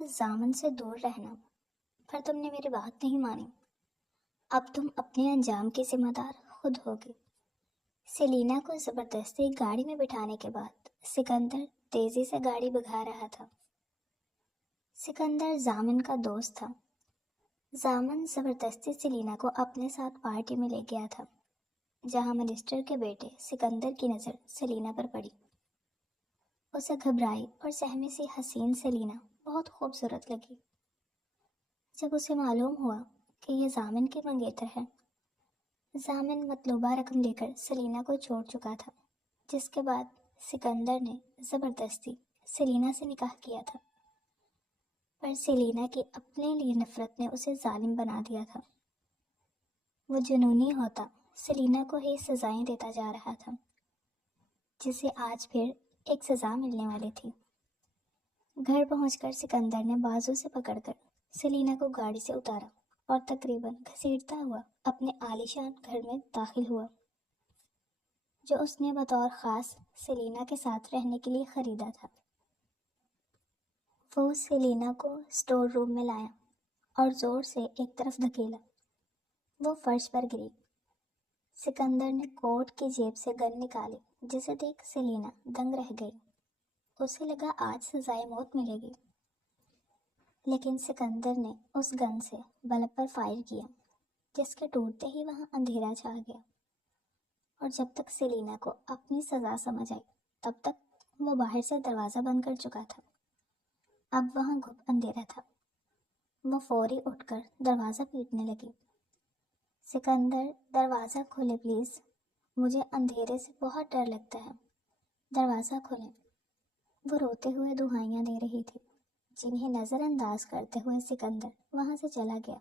زامن سے دور رہنا، پر تم نے میری بات نہیں مانی۔ اب تم اپنے انجام کی ذمہ دار خود ہوگی۔ سیلینا کو زبردستی گاڑی میں بٹھانے کے بعد سکندر تیزی سے گاڑی بھگا رہا تھا۔ سکندر زامن کا دوست تھا۔ زامن زبردستی سیلینا کو اپنے ساتھ پارٹی میں لے گیا تھا، جہاں منسٹر کے بیٹے سکندر کی نظر سیلینا پر پڑی۔ اسے گھبرائی اور سہمی سی حسین سیلینا بہت خوبصورت لگی۔ جب اسے معلوم ہوا کہ یہ زامن کی منگیتر ہے، زامن مطلوبہ رقم لے کر سیلینا کو چھوڑ چکا تھا، جس کے بعد سکندر نے زبردستی سیلینا سے نکاح کیا تھا۔ پر سیلینا کی اپنے لیے نفرت نے اسے ظالم بنا دیا تھا۔ وہ جنونی ہوتا سیلینا کو ہی سزائیں دیتا جا رہا تھا، جسے آج پھر ایک سزا ملنے والی تھی۔ گھر پہنچ کر سکندر نے بازو سے پکڑ کر سیلینا کو گاڑی سے اتارا اور تقریباً گھسیٹتا ہوا اپنے عالیشان گھر میں داخل ہوا، جو اس نے بطور خاص سیلینا کے ساتھ رہنے کے لیے خریدا تھا۔ وہ سیلینا کو اسٹور روم میں لایا اور زور سے ایک طرف دھکیلا۔ وہ فرش پر گری۔ سکندر نے کوٹ کی جیب سے گن نکالی، جسے دیکھ سیلینا دنگ رہ گئی۔ اسے لگا آج سزائے موت ملے گی، لیکن سکندر نے اس گن سے بلب پر فائر کیا، جس کے ٹوٹتے ہی وہاں اندھیرا چھا گیا، اور جب تک سیلینا کو اپنی سزا سمجھ آئی تب تک وہ باہر سے دروازہ بند کر چکا تھا۔ اب وہاں گھپ اندھیرا تھا۔ وہ فوری اٹھ کر دروازہ پیٹنے لگی۔ سکندر، دروازہ کھولے پلیز، مجھے اندھیرے سے بہت ڈر لگتا ہے، دروازہ کھولیں۔ وہ روتے ہوئے دہائیاں دے رہی تھی، جنہیں نظر انداز کرتے ہوئے سکندر وہاں سے چلا گیا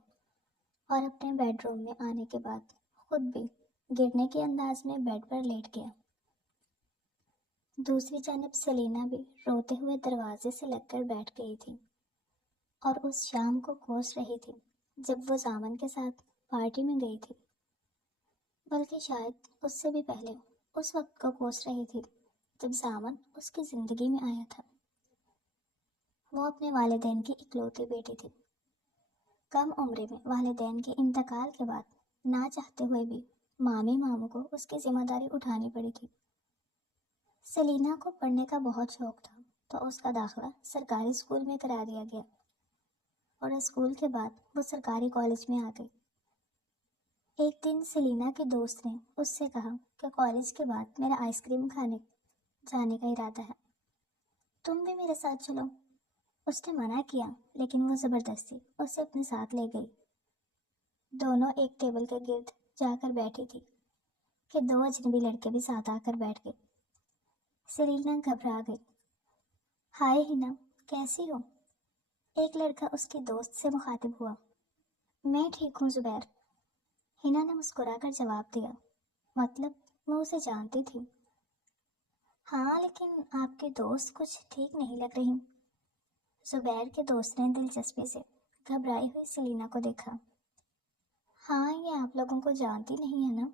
اور اپنے بیڈ روم میں آنے کے بعد خود بھی گرنے کے انداز میں بیڈ پر لیٹ گیا۔ دوسری جانب سیلینا بھی روتے ہوئے دروازے سے لگ کر بیٹھ گئی تھی اور اس شام کو کوس رہی تھی جب وہ زامن کے ساتھ پارٹی میں گئی تھی، بلکہ شاید اس سے بھی پہلے اس وقت کو کوس رہی تھی جب زامن اس کی زندگی میں آیا تھا۔ وہ اپنے والدین کی اکلوتی بیٹی تھی۔ کم عمرے میں والدین کے انتقال کے بعد نہ چاہتے ہوئے بھی مامی ماموں کو اس کی ذمہ داری اٹھانی پڑی تھی۔ سیلینا کو پڑھنے کا بہت شوق تھا، تو اس کا داخلہ سرکاری اسکول میں کرا دیا گیا اور اسکول کے بعد وہ سرکاری کالج میں آ گئی۔ ایک دن سیلینا کے دوست نے اس سے کہا کہ کالج کے بعد میرا آئس کریم کھانے جانے کا ارادہ ہے، تم بھی میرے ساتھ چلو۔ اس نے منع کیا، لیکن وہ زبردستی اسے اپنے ساتھ لے گئی۔ دونوں ایک ٹیبل کے گرد جا کر بیٹھی تھی کہ دو اجنبی لڑکے بھی ساتھ آ کر بیٹھ گئے۔ سیلینا گھبرا گئی۔ ہائے ہنا، کیسی ہو؟ ایک لڑکا اس کی دوست سے مخاطب ہوا۔ میں ٹھیک ہوں زبیر، ہنا نے مسکرا کر جواب دیا۔ مطلب وہ اسے جانتی تھی۔ ہاں، لیکن آپ کے دوست کچھ ٹھیک نہیں لگ رہی۔ زبیر کے دوست نے دلچسپی سے گھبرائی ہوئی سیلینا کو دیکھا۔ ہاں، یہ آپ لوگوں کو جانتی نہیں ہے نا؟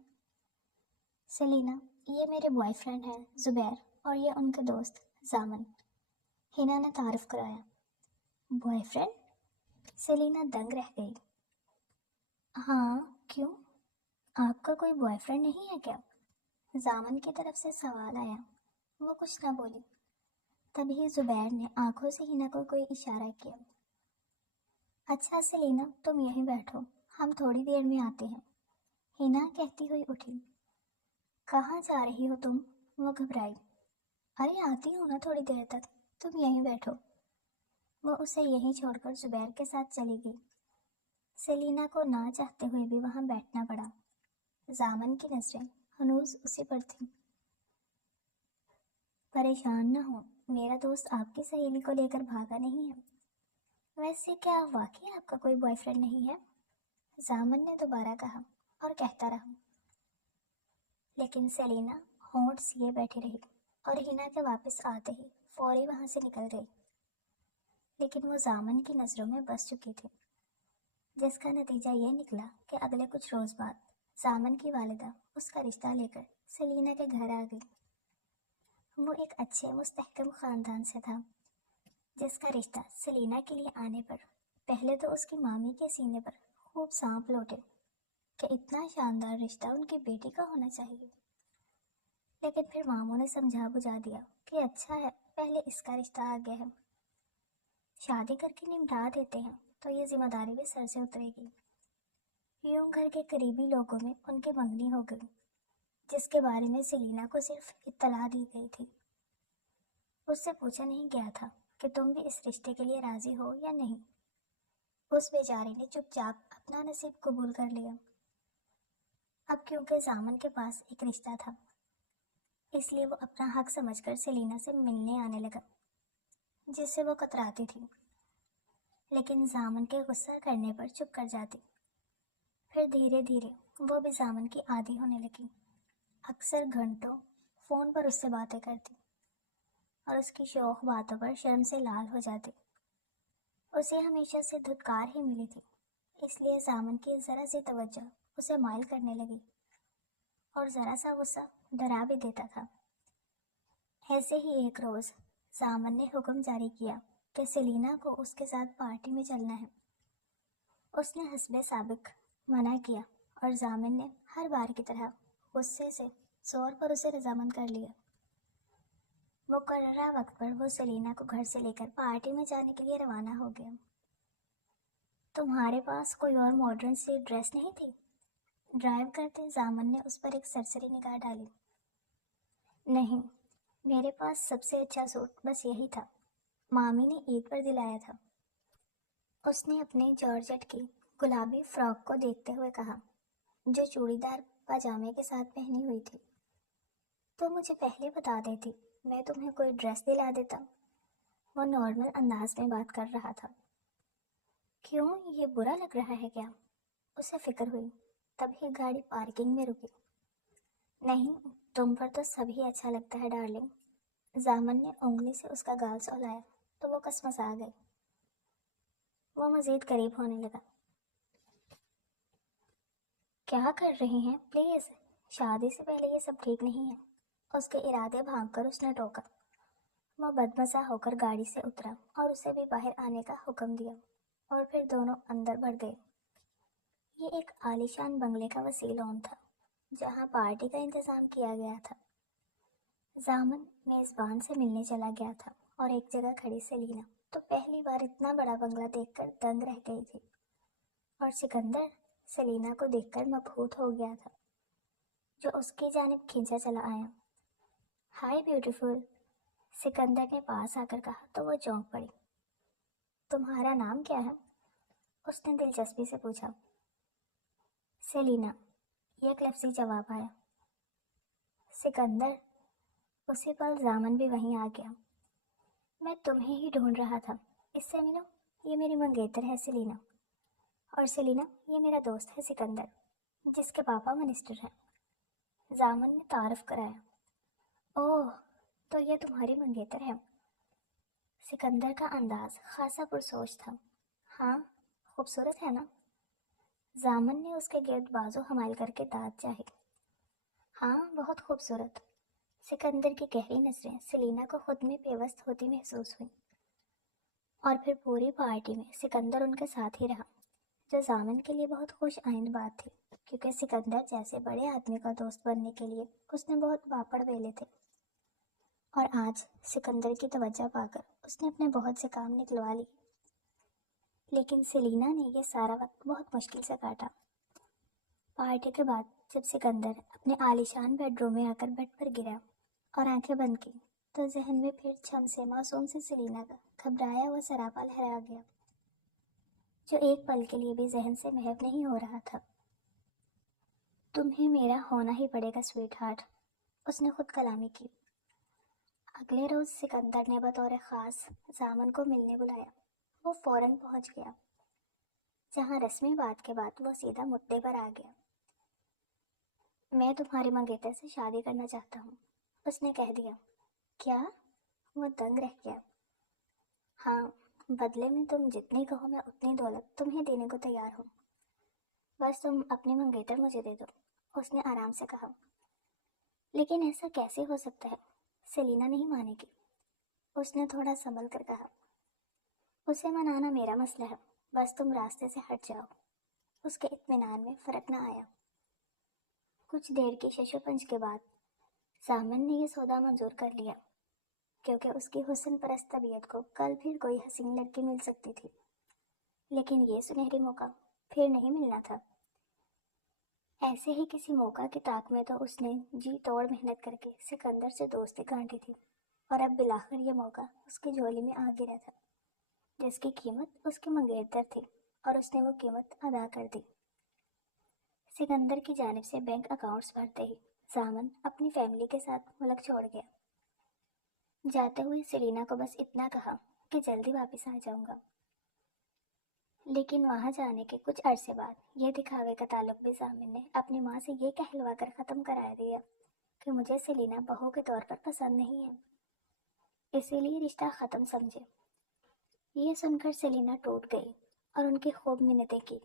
سیلینا، یہ میرے بوائے فرینڈ ہیں زبیر، اور یہ ان کے دوست زامن، ہنا نے تعارف کرایا۔ Boy friend? سیلینا دنگ رہ گئی۔ ہاں، کیوں؟ آپ کا کوئی بوائے فرینڈ نہیں ہے کیا؟ زامن کی طرف سے سوال آیا۔ وہ کچھ نہ بولی۔ تبھی زبیر نے آنکھوں سے ہنا کو کوئی اشارہ کیا۔ اچھا سیلینا، تم یہیں بیٹھو، ہم تھوڑی دیر میں آتے ہیں، ہنا کہتی ہوئی اٹھی۔ کہاں جا رہی ہو تم؟ وہ گھبرائی۔ ارے آتی ہوں نا تھوڑی دیر تک، تم یہیں بیٹھو۔ وہ اسے یہیں چھوڑ کر زبیر کے ساتھ چلی گئی۔ سیلینا کو نہ چاہتے ہوئے بھی وہاں بیٹھنا پڑا۔ زامن کی نظریں ہنوز اسی پر تھیں۔ پریشان نہ ہو، میرا دوست آپ کی سہیلی کو لے کر بھاگا نہیں ہے۔ ویسے کیا واقعی آپ کا کوئی بوائے فرینڈ نہیں ہے؟ زامن نے دوبارہ کہا اور کہتا رہا، لیکن سیلینا ہونٹ سیے بیٹھی رہی اور ہنا کے واپس آتے ہی فوری وہاں سے نکل گئی۔ لیکن وہ زامن کی نظروں میں بس چکی تھی، جس کا نتیجہ یہ نکلا کہ اگلے کچھ روز بعد زامن کی والدہ اس کا رشتہ لے کر سیلینا کے گھر آ گئی۔ وہ ایک اچھے مستحکم خاندان سے تھا۔ جس کا رشتہ سلینا کے لیے آنے پر پہلے تو اس کی مامی کے سینے پر خوب سانپ لوٹے کہ اتنا شاندار رشتہ ان کی بیٹی کا ہونا چاہیے، لیکن پھر ماموں نے سمجھا بجھا دیا کہ اچھا ہے پہلے اس کا رشتہ آ گیا ہے، شادی کر کے نمٹا دیتے ہیں تو یہ ذمہ داری بھی سر سے اترے گی۔ یوں گھر کے قریبی لوگوں میں ان کی منگنی ہو گئی، جس کے بارے میں سلینا کو صرف اطلاع دی گئی تھی۔ اس سے پوچھا نہیں گیا تھا کہ تم بھی اس رشتے کے لیے راضی ہو یا نہیں۔ اس بیچارے نے چپ چاپ اپنا نصیب قبول کر لیا۔ اب کیونکہ زامن کے پاس ایک رشتہ تھا، اس لیے وہ اپنا حق سمجھ کر سلینا سے ملنے آنے لگا، جس سے وہ کتراتی تھی، لیکن زامن کے غصہ کرنے پر چپ کر جاتی۔ پھر دھیرے دھیرے وہ بھی زامن کی عادی ہونے لگی، اکثر گھنٹوں فون پر اس سے باتیں کرتی اور اس کی شوخ باتوں پر شرم سے لال ہو جاتی۔ اسے ہمیشہ سے دھتکار ہی ملی تھی، اس لیے زامن کی ذرا سی توجہ اسے مائل کرنے لگی اور ذرا سا غصہ ڈرا بھی دیتا تھا۔ ایسے ہی ایک روز زامن نے حکم جاری کیا کہ سلینا کو اس کے ساتھ پارٹی میں چلنا ہے۔ اس نے حسب سابق منع کیا اور زامن نے ہر بار کی طرح غصے سے زور پر اسے رضامند کر لیا۔ مقررہ وقت پر وہ سلینا کو گھر سے لے کر پارٹی میں جانے کے لیے روانہ ہو گیا۔ تمہارے پاس کوئی اور ماڈرن سی ڈریس نہیں تھی؟ ڈرائیو کرتے زامن نے اس پر ایک سرسری نگاہ ڈالی۔ نہیں، میرے پاس سب سے اچھا سوٹ بس یہی تھا، مامی نے عید پر دلایا تھا۔ اس نے اپنے جارجٹ کی گلابی فراک کو دیکھتے ہوئے کہا، جو چوڑی دار پاجامے کے ساتھ پہنی ہوئی تھی۔ تو مجھے پہلے بتا دیتی، میں تمہیں کوئی ڈریس دلا دیتا۔ وہ نارمل انداز میں بات کر رہا تھا۔ کیوں، یہ برا لگ رہا ہے کیا؟ اسے فکر ہوئی، تبھی گاڑی پارکنگ میں رکی۔ نہیں، تم پر تو سبھی اچھا لگتا ہے ڈارلنگ۔ زامن نے انگلی سے اس کا گال سہلایا تو وہ کسمسا گئی۔ وہ مزید قریب ہونے لگا۔ کیا کر رہی ہیں؟ پلیز، شادی سے پہلے یہ سب ٹھیک نہیں ہے۔ اس کے ارادے بھانپ کر اس نے ٹوکا۔ وہ بدمزہ ہو کر گاڑی سے اترا اور اسے بھی باہر آنے کا حکم دیا اور پھر دونوں اندر بڑھ گئے۔ یہ ایک عالیشان بنگلے کا وسیع لان تھا جہاں پارٹی کا انتظام کیا گیا تھا۔ زامن میزبان سے ملنے چلا گیا تھا اور ایک جگہ کھڑی سلینا تو پہلی بار اتنا بڑا بنگلہ دیکھ کر دنگ رہ گئی تھی، اور سکندر سلینا کو دیکھ کر مبہوت ہو گیا تھا، جو اس کی جانب کھینچا چلا آیا۔ ہائی بیوٹیفل، سکندر نے پاس آ کر کہا تو وہ چونک پڑی۔ تمہارا نام کیا ہے؟ اس نے دلچسپی سے پوچھا۔ سلینا، یک لفظی جواب آیا۔ سکندر، اسی پل زامن بھی وہیں آ گیا۔ میں تمہیں ہی ڈھونڈ رہا تھا، اس سے ملو، یہ میری منگیتر ہے سلینا، اور سلینا یہ میرا دوست ہے سکندر، جس کے پاپا منسٹر ہیں۔ زامن نے تعارف کرایا۔ اوہ، تو یہ تمہاری منگیتر ہے؟ سکندر کا انداز خاصا پرسوچ تھا۔ ہاں، خوبصورت ہے نا؟ زامن نے اس کے گرد بازو حمائل کر کے داد چاہی۔ ہاں، بہت خوبصورت۔ سکندر کی گہری نظریں سلینا کو خود میں پیوست ہوتی محسوس ہوئی، اور پھر پوری پارٹی میں سکندر ان کے ساتھ ہی رہا، جو زامن کے لیے بہت خوش آئند بات تھی، کیونکہ سکندر جیسے بڑے آدمی کا دوست بننے کے لیے اس نے بہت پاپڑ بیلے تھے، اور آج سکندر کی توجہ پا کر اس نے اپنے بہت سے کام نکلوا لی۔ لیکن سلینا نے یہ سارا وقت بہت مشکل سے کاٹا۔ پارٹی کے بعد جب سکندر اپنے عالیشان بیڈ روم میں آ کر بیڈ پر گرا اور آنکھیں بند کی تو ذہن میں پھر چھم سے معصوم سے سلینا کا گھبرایا ہوا سراپا لہرا گیا، جو ایک پل کے لیے بھی ذہن سے محو نہیں ہو رہا تھا۔ تمہیں میرا ہونا ہی پڑے گا سویٹ ہارٹ، اس نے خود کلامی کی۔ اگلے روز سکندر نے بطور خاص زامن کو ملنے بلایا۔ وہ فوراً پہنچ گیا، جہاں رسمی بات کے بعد وہ سیدھا مدعے پر آ گیا۔ میں تمہاری منگیتر سے شادی کرنا چاہتا ہوں، اس نے کہہ دیا۔ کیا؟ وہ دنگ رہ گیا۔ ہاں، بدلے میں تم جتنی کہو میں اتنی دولت تمہیں دینے کو تیار ہوں، بس تم اپنی منگیتر مجھے دے دو، اس نے آرام سے کہا۔ لیکن ایسا کیسے ہو سکتا ہے؟ سلینا نہیں مانے گی، اس نے تھوڑا سنبھل کر کہا۔ اسے منانا میرا مسئلہ ہے، بس تم راستے سے ہٹ جاؤ۔ اس کے اطمینان میں فرق نہ آیا۔ کچھ دیر کی شش و پنج کے بعد سامن نے یہ سودا منظور کر لیا، کیونکہ اس کی حسن پرست طبیعت کو کل پھر کوئی حسین لڑکی مل سکتی تھی، لیکن یہ سنہری موقع پھر نہیں ملنا تھا۔ ایسے ہی کسی موقع کی طاق میں تو اس نے جی توڑ محنت کر کے سکندر سے دوستی گانٹی تھی، اور اب بلاخر یہ موقع اس کی جھولی میں آ گرا تھا، جس کی قیمت اس کے منگیتر تھی، اور اس نے وہ قیمت ادا کر دی۔ سکندر کی جانب سے بینک اکاؤنٹس بھرتے ہی سامن اپنی فیملی کے ساتھ ملک چھوڑ گیا۔ جاتے ہوئے سیلینا کو بس اتنا کہا کہ جلدی واپس آ جاؤں گا، لیکن وہاں جانے کے کچھ عرصے بعد یہ دکھاوے کا تعلق بھی سامن نے اپنی ماں سے یہ کہلوا کر ختم کرا دیا کہ مجھے سیلینا بہو کے طور پر پسند نہیں ہے، اسی لیے رشتہ ختم سمجھے۔ یہ سن کر سیلینا ٹوٹ گئی اور ان کی خوب منتیں کی،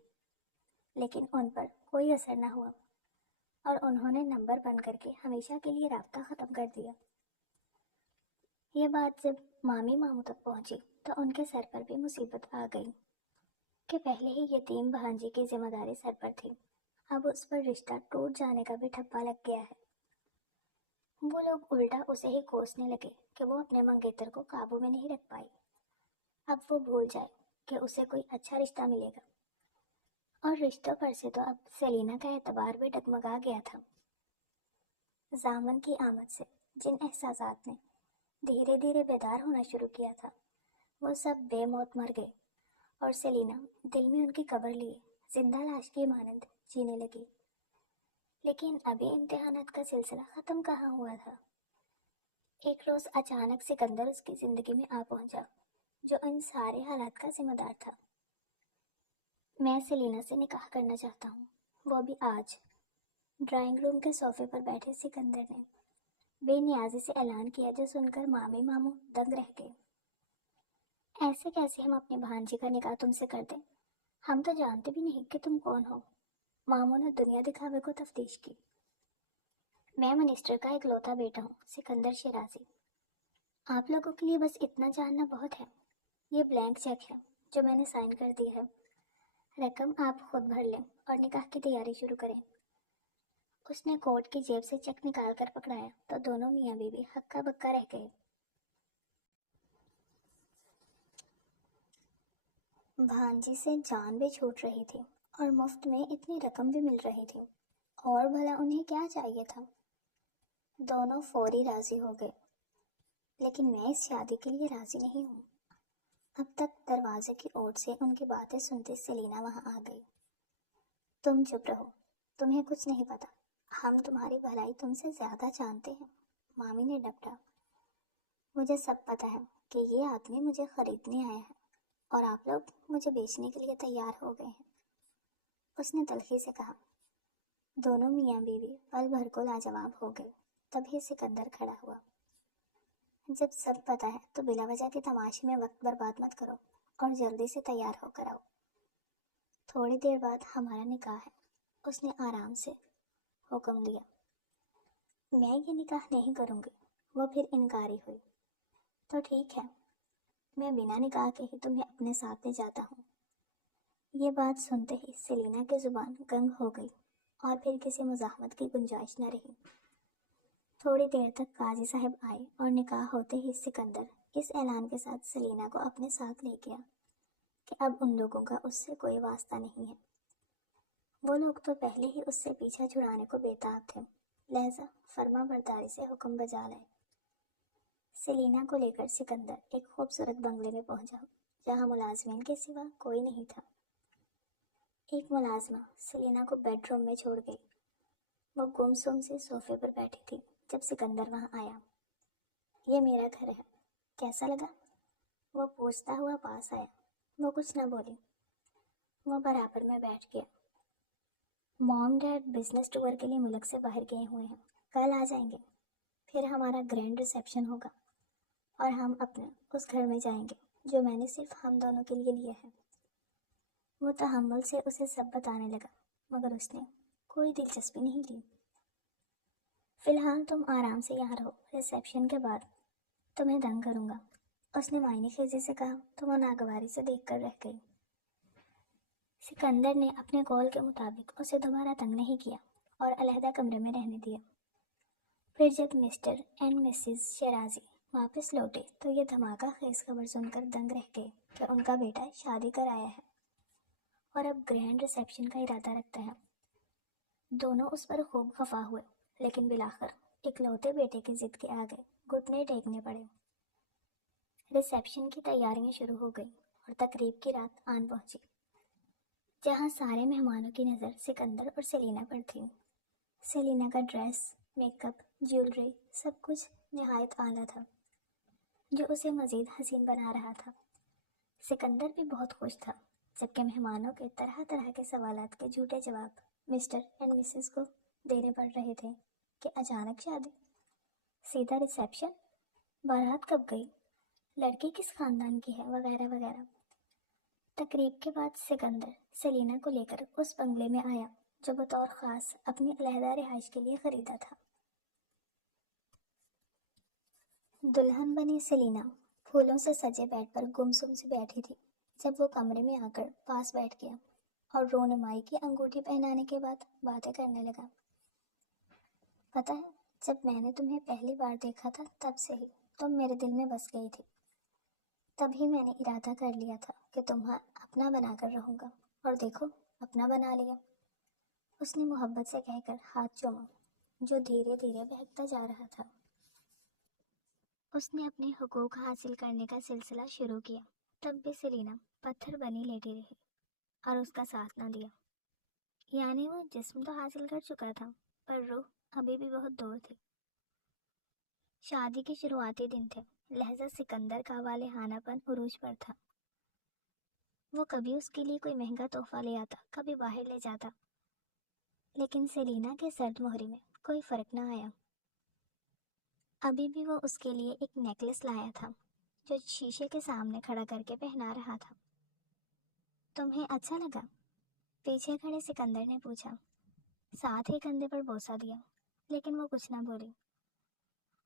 لیکن ان پر کوئی اثر نہ ہوا، اور انہوں نے نمبر بند کر کے ہمیشہ کے لیے رابطہ ختم کر دیا۔ یہ بات جب مامی ماموں تک پہنچی تو ان کے سر پر بھی مصیبت آ گئی کہ پہلے ہی یتیم بھانجی کی ذمہ داری سر پر تھی، اب اس پر رشتہ ٹوٹ جانے کا بھی ٹھپا لگ گیا ہے۔ وہ لوگ الٹا اسے ہی کوسنے لگے کہ وہ اپنے منگیتر کو قابو میں نہیں رکھ پائی، اب وہ بھول جائے کہ اسے کوئی اچھا رشتہ ملے گا، اور رشتوں پر سے تو اب سیلینا کا اعتبار بھی ڈگمگا گیا تھا۔ زامن کی آمد سے جن احساسات نے دھیرے دھیرے بیدار ہونا شروع کیا تھا، وہ سب بے موت مر گئے، اور سیلینا دل میں ان کی قبر لیے زندہ لاش کی مانند جینے لگی۔ لیکن ابھی امتحانات کا سلسلہ ختم کہاں ہوا تھا۔ ایک روز اچانک سکندر اس کی زندگی میں آ پہنچا، جو ان سارے حالات کا ذمہ دار تھا۔ میں سیلینا سے نکاح کرنا چاہتا ہوں، وہ بھی آج۔ ڈرائنگ روم کے صوفے پر بیٹھے سکندر نے بے نیازی سے اعلان کیا، جو سن کر مامی ماموں دنگ رہ گئے۔ ایسے کیسے ہم اپنی بھانجی کا نکاح تم سے کر دیں؟ ہم تو جانتے بھی نہیں کہ تم کون ہو۔ ماموں نے دنیا دکھاوے کو تفتیش کی۔ میں منسٹر کا اکلوتا بیٹا ہوں، سکندر شیرازی۔ آپ لوگوں کے لیے بس اتنا جاننا بہت ہے۔ یہ بلینک چیک ہے جو میں نے سائن کر دی ہے، رقم آپ خود بھر لیں اور نکاح کی تیاری شروع کریں۔ اس نے کوٹ کی جیب سے چیک نکال کر پکڑایا تو دونوں میاں بیوی ہکا بکا رہ گئے۔ بھانجی سے جان بھی چھوٹ رہی تھی اور مفت میں اتنی رقم بھی مل رہی تھی، اور بھلا انہیں کیا چاہیے تھا؟ دونوں فوری راضی ہو گئے، لیکن میں اس شادی کے لیے راضی نہیں ہوں۔ اب تک دروازے کی اوٹ سے ان کی باتیں سنتی سیلینا وہاں آ گئی۔ تم چپ رہو، تمہیں کچھ نہیں پتا، ہم تمہاری بھلائی تم سے زیادہ جانتے ہیں، مامی نے ڈپٹا۔ مجھے سب پتا ہے کہ یہ آدمی مجھے خریدنے آیا ہے، اور آپ لوگ مجھے بیچنے کے لیے تیار ہو گئے ہیں، اس نے تلخی سے کہا۔ دونوں میاں بیوی پل بھر کو لاجواب ہو گئے، تبھی سکندر کھڑا ہوا۔ جب سب پتا ہے تو بلا وجہ کے تماشے میں وقت برباد مت کرو، اور جلدی سے تیار ہو کر آؤ۔ تھوڑی دیر بعد ہمارا نکاح ہے، اس نے آرام سے حکم دیا۔ میں یہ نکاح نہیں کروں گی، وہ پھر انکاری ہوئی۔ تو ٹھیک ہے، میں بنا نکاح کے ہی تمہیں اپنے ساتھ لے جاتا ہوں۔ یہ بات سنتے ہی سیلینا کی زبان گنگ ہو گئی، اور پھر کسی مزاحمت کی گنجائش نہ رہی۔ تھوڑی دیر تک قاضی صاحب آئے، اور نکاح ہوتے ہی سکندر اس اعلان کے ساتھ سیلینا کو اپنے ساتھ لے گیا کہ اب ان لوگوں کا اس سے کوئی واسطہ نہیں ہے۔ وہ لوگ تو پہلے ہی اس سے پیچھا چھڑانے کو بےتاب تھے، لہذا فرما برداری سے حکم بجا لائے۔ سیلینا کو لے کر سکندر ایک خوبصورت بنگلے میں پہنچا، جہاں ملازمین کے سوا کوئی نہیں تھا۔ ایک ملازمہ سیلینا کو بیڈ روم میں چھوڑ گئی۔ وہ گم سم سے صوفے پر بیٹھی تھی جب سکندر وہاں آیا۔ یہ میرا گھر ہے، کیسا لگا؟ وہ پوچھتا ہوا پاس آیا۔ وہ کچھ نہ بولی، وہ برابر میں بیٹھ گیا۔ موم ڈیڈ بزنس ٹور کے لیے ملک سے باہر گئے ہوئے ہیں، کل آ جائیں گے، پھر ہمارا گرینڈ ریسیپشن ہوگا، اور ہم اپنے اس گھر میں جائیں گے جو میں نے صرف ہم دونوں کے لیے لیا ہے۔ وہ تحمل سے اسے سب بتانے لگا، مگر اس نے کوئی دلچسپی نہیں لی۔ فی الحال تم آرام سے یہاں رہو، ریسیپشن کے بعد تمہیں دنگ کروں گا، اس نے معائنی خیزی سے کہا تو وہ ناگواری سے دیکھ کر رہ گئی۔ سکندر نے اپنے قول کے مطابق اسے دوبارہ تنگ نہیں کیا اور علیحدہ کمرے میں رہنے دیا۔ پھر جب مسٹر اینڈ مسز شیرازی واپس لوٹے تو یہ دھماکہ خیز خبر سن کر دنگ رہ گئے کہ ان کا بیٹا شادی کر آیا ہے اور اب گرینڈ ریسیپشن کا ارادہ رکھتا ہے۔ دونوں اس پر خوب خفا ہوئے، لیکن بالآخر اکلوتے بیٹے کی ضد کے آگے گھٹنے ٹیکنے پڑے۔ ریسیپشن کی تیاریاں شروع ہو گئی اور تقریب کی رات آن پہنچی، جہاں سارے مہمانوں کی نظر سکندر اور سیلینا پر تھی۔ سیلینا کا ڈریس، میک اپ، جیولری سب کچھ نہایت اعلیٰ تھا، جو اسے مزید حسین بنا رہا تھا۔ سکندر بھی بہت خوش تھا، جبکہ مہمانوں کے طرح طرح کے سوالات کے جھوٹے جواب مسٹر اینڈ مسز کو دینے پڑ رہے تھے کہ اچانک شادی، سیدھا ریسیپشن، بارات کب گئی، لڑکی کس خاندان کی ہے، وغیرہ وغیرہ۔ تقریب کے بعد سکندر سیلینا کو لے کر اس بنگلے میں آیا جو بطور خاص اپنی علیحدہ رہائش کے لیے خریدا تھا۔ دلہن بنی سیلینا پھولوں سے سجے بیڈ پر گمسم سی بیٹھی تھی جب وہ کمرے میں آ کر پاس بیٹھ گیا اور رونمائی کی انگوٹھی پہنانے کے بعد باتیں کرنے لگا۔ پتہ ہے، جب میں نے تمہیں پہلی بار دیکھا تھا تب سے ہی تم میرے دل میں بس گئی تھی۔ تبھی میں نے ارادہ کر لیا تھا کہ تمہیں اپنا بنا کر رہوں گا، اور دیکھو اپنا بنا لیا۔ اس نے محبت سے کہہ کر ہاتھ چوما جو دھیرے دھیرے بہکتا جا رہا تھا۔ اس نے اپنے حقوق حاصل کرنے کا سلسلہ شروع کیا۔ تب بھی سیلینا پتھر بنی لیٹی رہی اور اس کا ساتھ نہ دیا۔ یعنی وہ جسم تو حاصل کر چکا تھا، پر روح ابھی بھی بہت دور تھی۔ شادی کے شروعاتی دن تھے، لہجہ سکندر کا والہانہ پن عروج پر تھا۔ وہ کبھی اس کے لیے کوئی مہنگا تحفہ لے آتا، کبھی باہر لے جاتا، لیکن سیلینا کے سرد مہری میں کوئی فرق نہ آیا۔ ابھی بھی وہ اس کے لیے ایک نیکلس لایا تھا جو شیشے کے سامنے کھڑا کر کے پہنا رہا تھا۔ تمہیں اچھا لگا؟ پیچھے کھڑے سکندر نے پوچھا، ساتھ ہی کندھے پر بوسہ دیا، لیکن وہ کچھ نہ بولی۔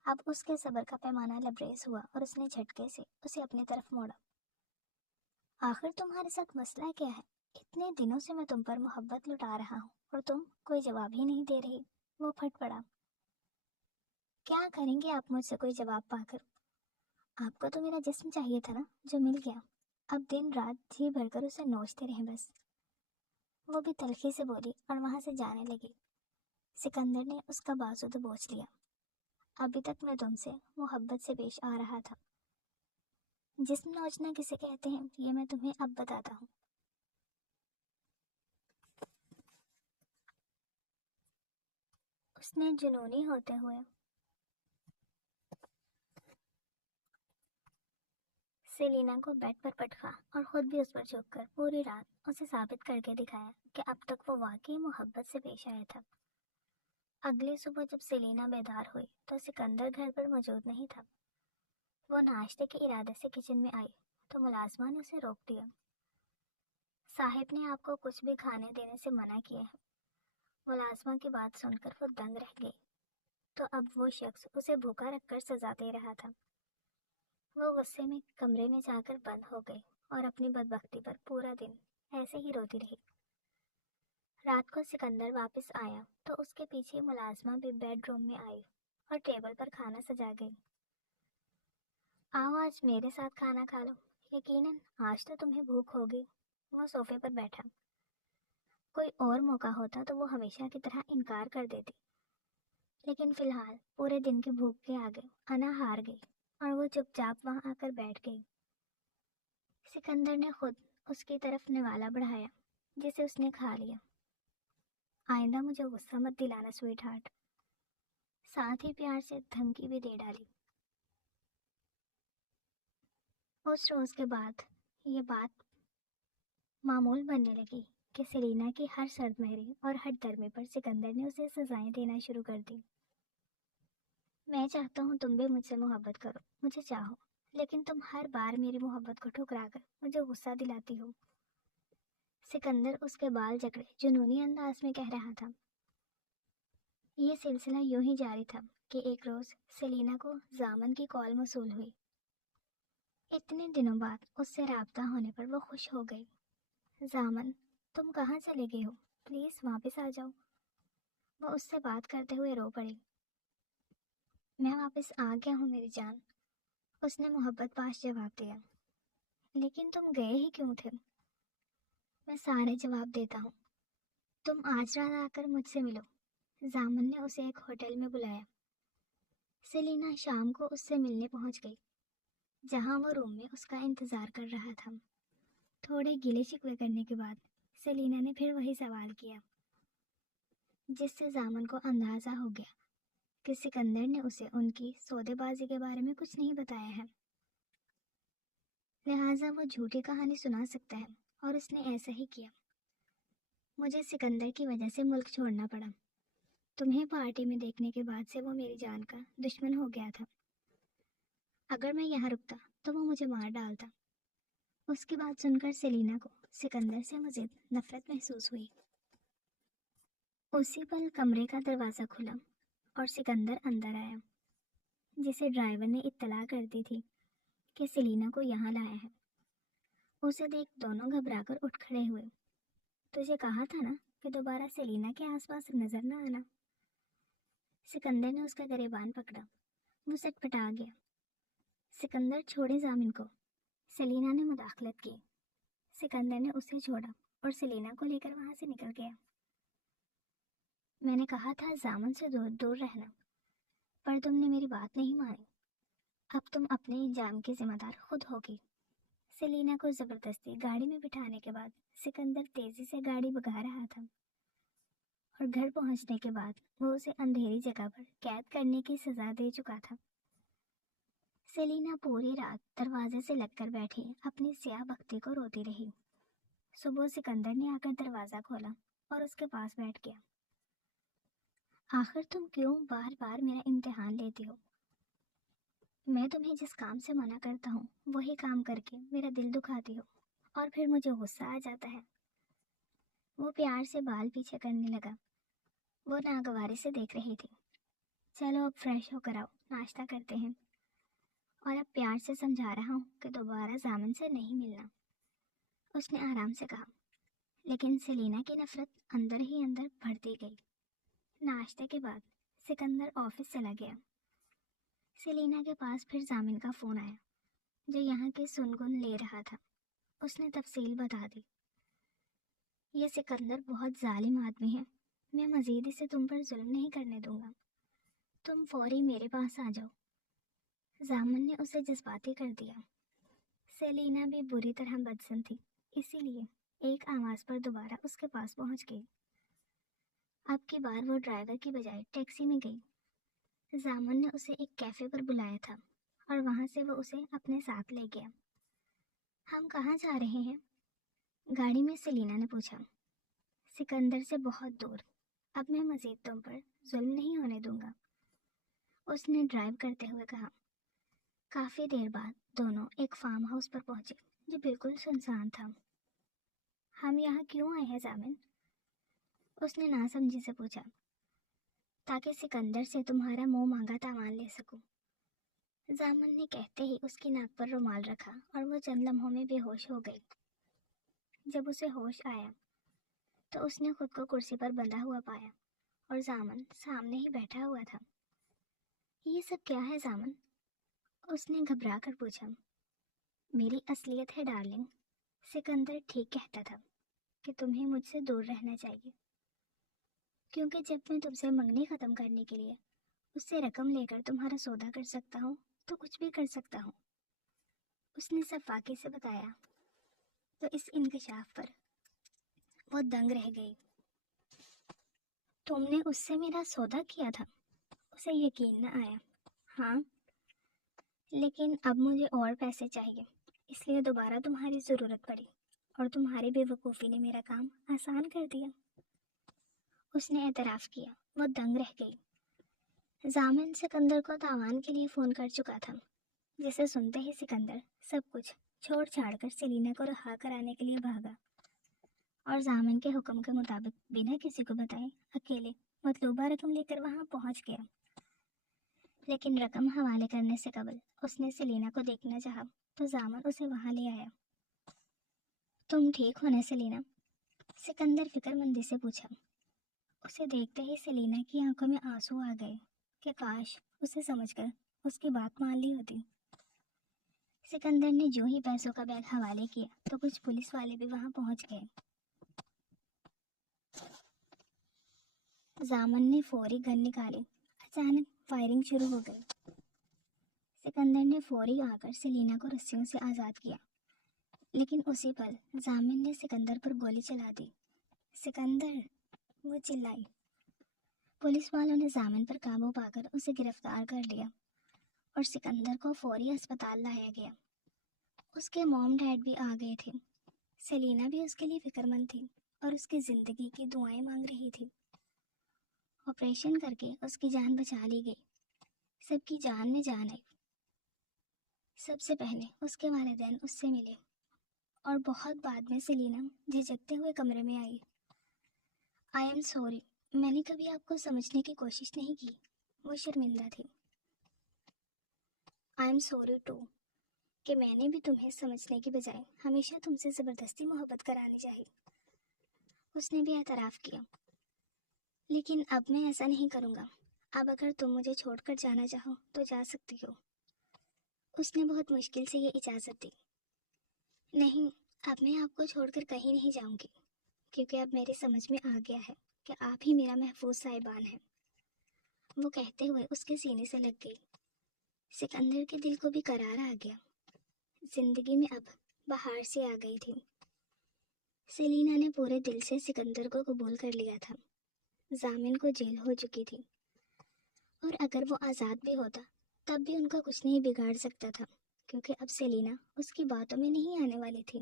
اب اس کے صبر کا پیمانہ لبریز ہوا اور اس نے جھٹکے سے اسے اپنی طرف موڑا۔ آخر تمہارے ساتھ مسئلہ کیا ہے؟ اتنے دنوں سے میں تم پر محبت لٹا رہا ہوں اور تم کوئی جواب ہی نہیں دے رہی۔ وہ پھٹ پڑا۔ کیا کریں گے آپ مجھ سے کوئی جواب پا کر؟ آپ کو تو میرا جسم چاہیے تھا نا، جو مل گیا۔ اب دن رات جی بھر کر اسے نوچتے رہیں بس۔ وہ بھی تلخی سے بولی اور وہاں سے جانے لگی۔ سکندر نے اس کا بازو دبوچ لیا۔ ابھی تک میں تم سے محبت سے پیش آ رہا تھا۔ جسم نوچنا کسے کہتے ہیں یہ میں تمہیں اب بتاتا ہوں۔ اس نے جنونی ہوتے ہوئے سیلینا کو بیڈ پر پٹکا اور خود بھی اس پر جھک کر پوری رات اسے ثابت کر کے دکھایا کہ اب تک وہ واقعی محبت سے پیش آیا تھا۔ اگلی صبح جب سیلینا بیدار ہوئی تو سکندر گھر پر موجود نہیں تھا۔ وہ ناشتے کے ارادے سے کچن میں آئی تو ملازمہ نے اسے روک دیا۔ صاحب نے آپ کو کچھ بھی کھانے دینے سے منع کیا ہے۔ ملازمہ کی بات سن کر وہ دنگ رہ گئی۔ تو اب وہ شخص اسے بھوکا رکھ کر سزا دے رہا تھا۔ وہ غصے میں کمرے میں جا کر بند ہو گئی اور اپنی بدبختی پر پورا دن ایسے ہی روتی رہی۔ رات کو سکندر واپس آیا تو اس کے پیچھے ملازمہ بھی بیڈ روم میں آئی اور ٹیبل پر کھانا سجا گئی۔ آؤ آج میرے ساتھ کھانا کھا لو، یقیناً آج تو تمہیں بھوک ہوگی۔ وہ صوفے پر بیٹھا۔ کوئی اور موقع ہوتا تو وہ ہمیشہ کی طرح انکار کر دیتی، لیکن فی الحال پورے دن کی بھوک کے آگے انا ہار گئی اور وہ چپ چاپ وہاں آ کر بیٹھ گئی۔ سکندر نے خود اس کی طرف نوالا بڑھایا جسے اس نے کھا لیا۔ آئندہ مجھے غصہ مت دلانا سویٹ ہارٹ، ساتھ ہی پیار سے دھمکی بھی دے ڈالی۔ اس روز کے بعد یہ بات معمول بننے لگی کہ سیلینا کی ہر سرد مہری اور ہر گرمی پر سکندر نے اسے سزائیں دینا شروع کر دی۔ میں چاہتا ہوں تم بھی مجھ سے محبت کرو، مجھے چاہو، لیکن تم ہر بار میری محبت کو ٹھکرا کر مجھے غصہ دلاتی ہو۔ سکندر اس کے بال جکڑے جنونی انداز میں کہہ رہا تھا۔ یہ سلسلہ یوں ہی جاری تھا کہ ایک روز سیلینا کو ضامن کی کال موصول ہوئی۔ اتنے دنوں بعد اس سے رابطہ ہونے پر وہ خوش ہو گئی۔ زامن، تم کہاں چلے گئے ہو؟ پلیز واپس آ جاؤ۔ وہ اس سے بات کرتے ہوئے رو پڑی۔ میں واپس آ گیا ہوں میری جان، اس نے محبت پاش جواب دیا۔ لیکن تم گئے ہی کیوں تھے؟ میں سارے جواب دیتا ہوں، تم آج رات آ کر مجھ سے ملو۔ زامن نے اسے ایک ہوٹل میں بلایا۔ سیلینا شام کو اس سے ملنے پہنچ گئی، جہاں وہ روم میں اس کا انتظار کر رہا تھا۔ تھوڑے گلے شکوے کرنے کے بعد سیلینا نے پھر وہی سوال کیا، جس سے زامن کو اندازہ ہو گیا کہ سکندر نے اسے ان کی سودے بازی کے بارے میں کچھ نہیں بتایا ہے، لہٰذا وہ جھوٹی کہانی سنا سکتا ہے، اور اس نے ایسا ہی کیا۔ مجھے سکندر کی وجہ سے ملک چھوڑنا پڑا۔ تمہیں پارٹی میں دیکھنے کے بعد سے وہ میری جان کا دشمن ہو گیا تھا۔ اگر میں یہاں رکتا تو وہ مجھے مار ڈالتا۔ اس کی بات سن کر سیلینا کو سکندر سے مزید نفرت محسوس ہوئی۔ اسی پل کمرے کا دروازہ کھلا اور سکندر اندر آیا، جسے ڈرائیور نے اطلاع کر دی تھی کہ سیلینا کو یہاں لایا ہے۔ اسے دیکھ دونوں گھبرا کر اٹھ کھڑے ہوئے۔ تجھے کہا تھا نا کہ دوبارہ سیلینا کے آس پاس نظر نہ آنا۔ سکندر نے اس کا گریبان پکڑا۔ وہ سٹ پٹا گیا۔ سکندر، چھوڑے زامن کو، سیلینا نے مداخلت کی۔ سکندر نے اسے چھوڑا اور سیلینا کو لے کر وہاں سے نکل گیا۔ میں نے کہا تھا زامن سے دور دور رہنا، پر تم نے میری بات نہیں مانی۔ اب تم اپنے انجام کی ذمہ دار خود ہوگی۔ سیلینا کو زبردستی گاڑی میں بٹھانے کے بعد سکندر تیزی سے گاڑی بھگا رہا تھا، اور گھر پہنچنے کے بعد وہ اسے اندھیری جگہ پر قید کرنے کی سزا دے چکا تھا۔ سیلینا پوری رات دروازے سے لگ کر بیٹھی اپنی سیاہ بختی کو روتی رہی۔ صبح سکندر نے آ کر دروازہ کھولا اور اس کے پاس بیٹھ گیا۔ آخر تم کیوں بار بار میرا امتحان لیتی ہو؟ میں تمہیں جس کام سے منع کرتا ہوں وہی کام کر کے میرا دل دکھاتی ہو، اور پھر مجھے غصہ آ جاتا ہے۔ وہ پیار سے بال پیچھے کرنے لگا۔ وہ ناگواری سے دیکھ رہی تھی۔ چلو اب فریش ہو کر آؤ، ناشتہ کرتے ہیں، اور اب پیار سے سمجھا رہا ہوں کہ دوبارہ زامن سے نہیں ملنا، اس نے آرام سے کہا۔ لیکن سیلینا کی نفرت اندر ہی اندر بڑھتی گئی۔ ناشتے کے بعد سکندر آفس چلا گیا۔ سیلینا کے پاس پھر زامن کا فون آیا، جو یہاں کی سنگن لے رہا تھا۔ اس نے تفصیل بتا دی۔ یہ سکندر بہت ظالم آدمی ہے، میں مزید اسے تم پر ظلم نہیں کرنے دوں گا، تم فوری میرے پاس آ جاؤ۔ زامن نے اسے جذباتی کر دیا۔ سیلینا بھی بری طرح بدسن تھی، اسی لیے ایک آواز پر دوبارہ اس کے پاس پہنچ گئی۔ اب کی بار وہ ڈرائیور کی بجائے ٹیکسی میں گئی۔ زامن نے اسے ایک کیفے پر بلایا تھا، اور وہاں سے وہ اسے اپنے ساتھ لے گیا۔ ہم کہاں جا رہے ہیں؟ گاڑی میں سیلینا نے پوچھا۔ سکندر سے بہت دور، اب میں مزید تم پر ظلم نہیں ہونے دوں گا، اس نے ڈرائیو کرتے ہوئے کہا۔ کافی دیر بعد دونوں ایک فارم ہاؤس پر پہنچے جو بالکل سنسان تھا۔ ہم یہاں کیوں آئے ہیں زامن؟ اس نے ناسمجھی سے پوچھا۔ تاکہ سکندر سے تمہارا منہ مانگا تاوان لے سکوں، زامن نے کہتے ہی اس کی ناک پر رومال رکھا، اور وہ چند لمحوں میں بے ہوش ہو گئی۔ جب اسے ہوش آیا تو اس نے خود کو کرسی پر بندھا ہوا پایا، اور زامن سامنے ہی بیٹھا ہوا تھا۔ یہ سب کیا ہے زامن؟ اس نے گھبرا کر پوچھا۔ میری اصلیت ہے ڈارلنگ، سکندر ٹھیک کہتا تھا کہ تمہیں مجھ سے دور رہنا چاہیے، کیونکہ جب میں تم سے منگنی ختم کرنے کے لیے اس سے رقم لے کر تمہارا سودا کر سکتا ہوں تو کچھ بھی کر سکتا ہوں۔ اس نے سب واقعی سے بتایا تو اس انکشاف پر وہ دنگ رہ گئی۔ تم نے اس سے میرا سودا کیا تھا؟ اسے یقین نہ آیا۔ ہاں، لیکن اب مجھے اور پیسے چاہیے، اس لیے دوبارہ تمہاری ضرورت پڑی، اور تمہاری بے وقوفی نے میرا کام آسان کر دیا، اس نے اعتراف کیا۔ وہ دنگ رہ گئی۔ زامن سکندر کو تاوان کے لیے فون کر چکا تھا، جسے سنتے ہی سکندر سب کچھ چھوڑ چھاڑ کر سیلینا کو رہا کرانے کے لیے بھاگا، اور زامن کے حکم کے مطابق بنا کسی کو بتائے اکیلے مطلوبہ رقم لے کر وہاں پہنچ گیا۔ لیکن رقم حوالے کرنے سے قبل اس نے سیلینا کو دیکھنا چاہا، تو زامن اسے وہاں لے آیا۔ تم ٹھیک ہو نا سلینا؟ سکندر فکر مندی سے پوچھا۔ اسے دیکھتے ہی سلینا کی آنکھوں میں آنسو آ گئے کہ کاش اسے سمجھ کر اس کی بات مان لی ہوتی۔ سکندر نے جو ہی پیسوں کا بیگ حوالے کیا تو کچھ پولیس والے بھی وہاں پہنچ گئے۔ زامن نے فوری گن نکالی۔ اچانک فائرنگ شروع ہو گئی۔ سکندر نے فوری آ کر سلینا کو رسیوں سے آزاد کیا، لیکن اسی پل زامن نے سکندر پر گولی چلا دی۔ سکندر! وہ چلائی۔ پولیس والوں نے زامن پر قابو پا کر اسے گرفتار کر لیا اور سکندر کو فوری ہسپتال لایا گیا۔ اس کے موم ڈیڈ بھی آ گئے تھے۔ سلینا بھی اس کے لیے فکر مند تھی اور اس کی زندگی کی دعائیں مانگ رہی تھی۔ آپریشن کر کے اس کی جان بچا لی گئی۔ سب کی جان میں جان آئی۔ سب سے پہلے اس کے والدین اس سے ملے اور بہت بعد میں سلینا جھجکتے ہوئے کمرے میں آئی۔ آئی ایم سوری، میں نے کبھی آپ کو سمجھنے کی کوشش نہیں کی، وہ شرمندہ تھی۔ آئی ایم سوری ٹو کہ میں نے بھی تمہیں سمجھنے کی بجائے ہمیشہ تم سے زبردستی محبت کرانی چاہی۔ اس نے بھی اعتراف کیا۔ لیکن اب میں ایسا نہیں کروں گا۔ اب اگر تم مجھے چھوڑ کر جانا چاہو تو جا سکتی ہو۔ اس نے بہت مشکل سے یہ اجازت دی۔ نہیں، اب میں آپ کو چھوڑ کر کہیں نہیں جاؤں گی، کیونکہ اب میری سمجھ میں آ گیا ہے کہ آپ ہی میرا محفوظ سائبان ہے، وہ کہتے ہوئے اس کے سینے سے لگ گئی۔ سکندر کے دل کو بھی قرار آ گیا۔ زندگی میں اب بہار سی آ گئی تھی۔ سلینا نے پورے دل سے سکندر کو قبول کر لیا تھا۔ زامن کو جیل ہو چکی تھی، اور اگر وہ آزاد بھی ہوتا تب بھی ان کا کچھ نہیں بگاڑ سکتا تھا، کیونکہ اب سلینا اس کی باتوں میں نہیں آنے والی تھی۔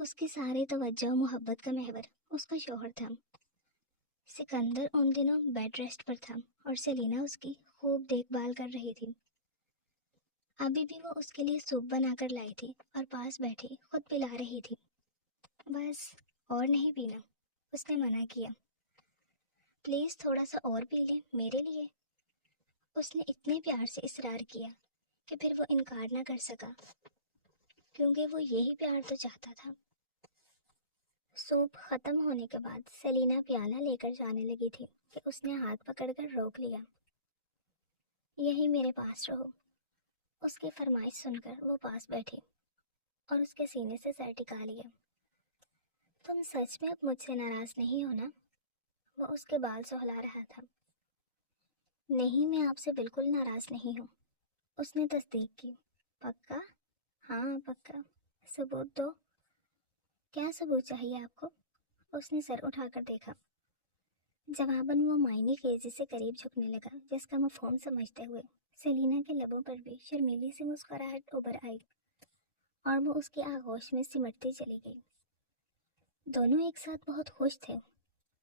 اس کی ساری توجہ و محبت کا محور اس کا شوہر تھا۔ سکندر ان دنوں بیڈ ریسٹ پر تھا اور سلینا اس کی خوب دیکھ بھال کر رہی تھی۔ ابھی بھی وہ اس کے لیے سوپ بنا کر لائی تھی اور پاس بیٹھی خود پلا رہی تھی۔ بس اور نہیں پینا، اس نے منع کیا۔ پلیز تھوڑا سا اور پی لیں میرے لیے۔ اس نے اتنے پیار سے اصرار کیا کہ پھر وہ انکار نہ کر سکا، کیونکہ وہ یہی پیار تو چاہتا تھا۔ سوپ ختم ہونے کے بعد سلینا پیالہ لے کر جانے لگی تھی کہ اس نے ہاتھ پکڑ کر روک لیا۔ یہی میرے پاس رہو۔ اس کی فرمائش سن کر وہ پاس بیٹھی اور اس کے سینے سے سر ٹکا لیا۔ تم سچ میں اب مجھ سے ناراض نہیں ہو نا؟ وہ اس کے بال سہلا رہا تھا۔ نہیں، میں آپ سے بالکل ناراض نہیں ہوں، اس نے تصدیق کی۔ پکا؟ ہاں پکا۔ ثبوت دو۔ کیا ثبوت چاہیے آپ کو؟ اس نے سر اٹھا کر دیکھا۔ جواباً وہ معنی خیزی سے قریب جھکنے لگا، جس کا مفہوم سمجھتے ہوئے سلینا کے لبوں پر بھی شرمیلی سی مسکراہٹ ابھر آئی اور وہ اس کی آغوش میں سمٹتی چلی گئی۔ دونوں ایک ساتھ بہت خوش تھے۔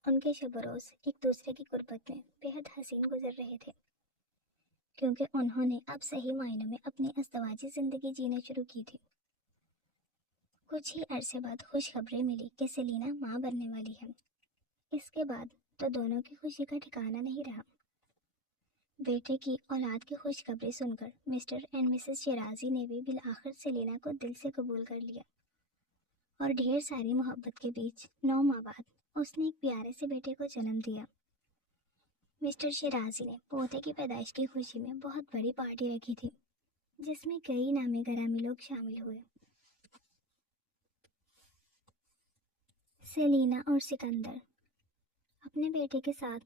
ان کے شب و روز ایک دوسرے کی قربت میں بے حد حسین گزر رہے تھے، کیونکہ انہوں نے اب صحیح معنوں میں اپنی ازدواجی زندگی جینا شروع کی تھی۔ کچھ ہی عرصے بعد خوشخبری ملی کہ سلینا ماں بننے والی ہے۔ اس کے بعد تو دونوں کی خوشی کا ٹھکانہ نہیں رہا۔ بیٹے کی اولاد کی خوشخبری سن کر مسٹر اینڈ مسز شیرازی نے بھی بالآخر سلینا کو دل سے قبول کر لیا، اور ڈھیر ساری محبت کے بیچ 9 ماہ بعد اس نے ایک پیارے سے بیٹے کو جنم دیا۔ مسٹر شیرازی نے پوتے کی پیدائش کی خوشی میں بہت بڑی پارٹی رکھی تھی، جس میں کئی نامی گرامی لوگ شامل ہوئے۔ سلینا اور سکندر اپنے بیٹے کے ساتھ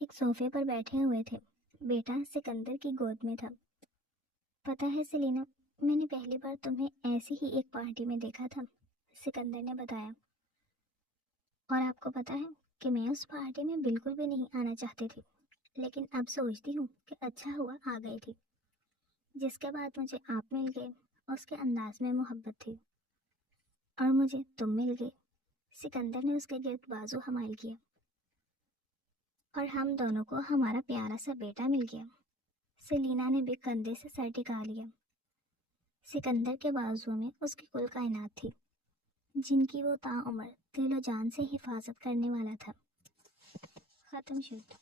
ایک صوفے پر بیٹھے ہوئے تھے۔ بیٹا سکندر کی گود میں تھا۔ پتہ ہے سلینا، میں نے پہلی بار تمہیں ایسی ہی ایک پارٹی میں دیکھا تھا، سکندر نے بتایا۔ اور آپ کو پتہ ہے کہ میں اس پارٹی میں بالکل بھی نہیں آنا چاہتی تھی، لیکن اب سوچتی ہوں کہ اچھا ہوا آ گئی تھی۔ جس کے بعد مجھے آپ مل گئے، اس کے انداز میں محبت تھی، اور مجھے تم مل گئے۔ سکندر نے اس کے گرد بازو حمائل کیا۔ اور ہم دونوں کو ہمارا پیارا سا بیٹا مل گیا۔ سلینا نے بھی کندھے سے سر ٹکا لیا۔ سکندر کے بازو میں اس کی کل کائنات تھی، جن کی وہ تاعمر دل و جان سے حفاظت کرنے والا تھا۔ ختم شد۔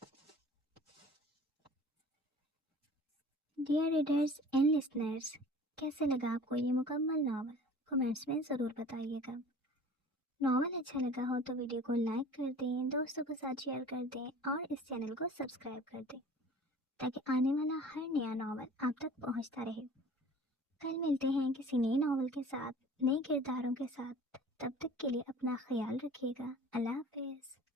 ڈیئر ریڈرز اینڈ لسنرز، کیسے لگا آپ کو یہ مکمل ناول؟ کمنٹس میں ضرور بتائیے گا۔ ناول اچھا لگا ہو تو ویڈیو کو لائک کر دیں، دوستوں کے ساتھ شیئر کر دیں اور اس چینل کو سبسکرائب کر دیں تاکہ آنے والا ہر نیا ناول آپ تک پہنچتا رہے۔ کل ملتے ہیں کسی نئے ناول کے ساتھ، نئے کرداروں کے ساتھ۔ تب تک کے لیے اپنا خیال رکھیے گا۔ اللہ حافظ۔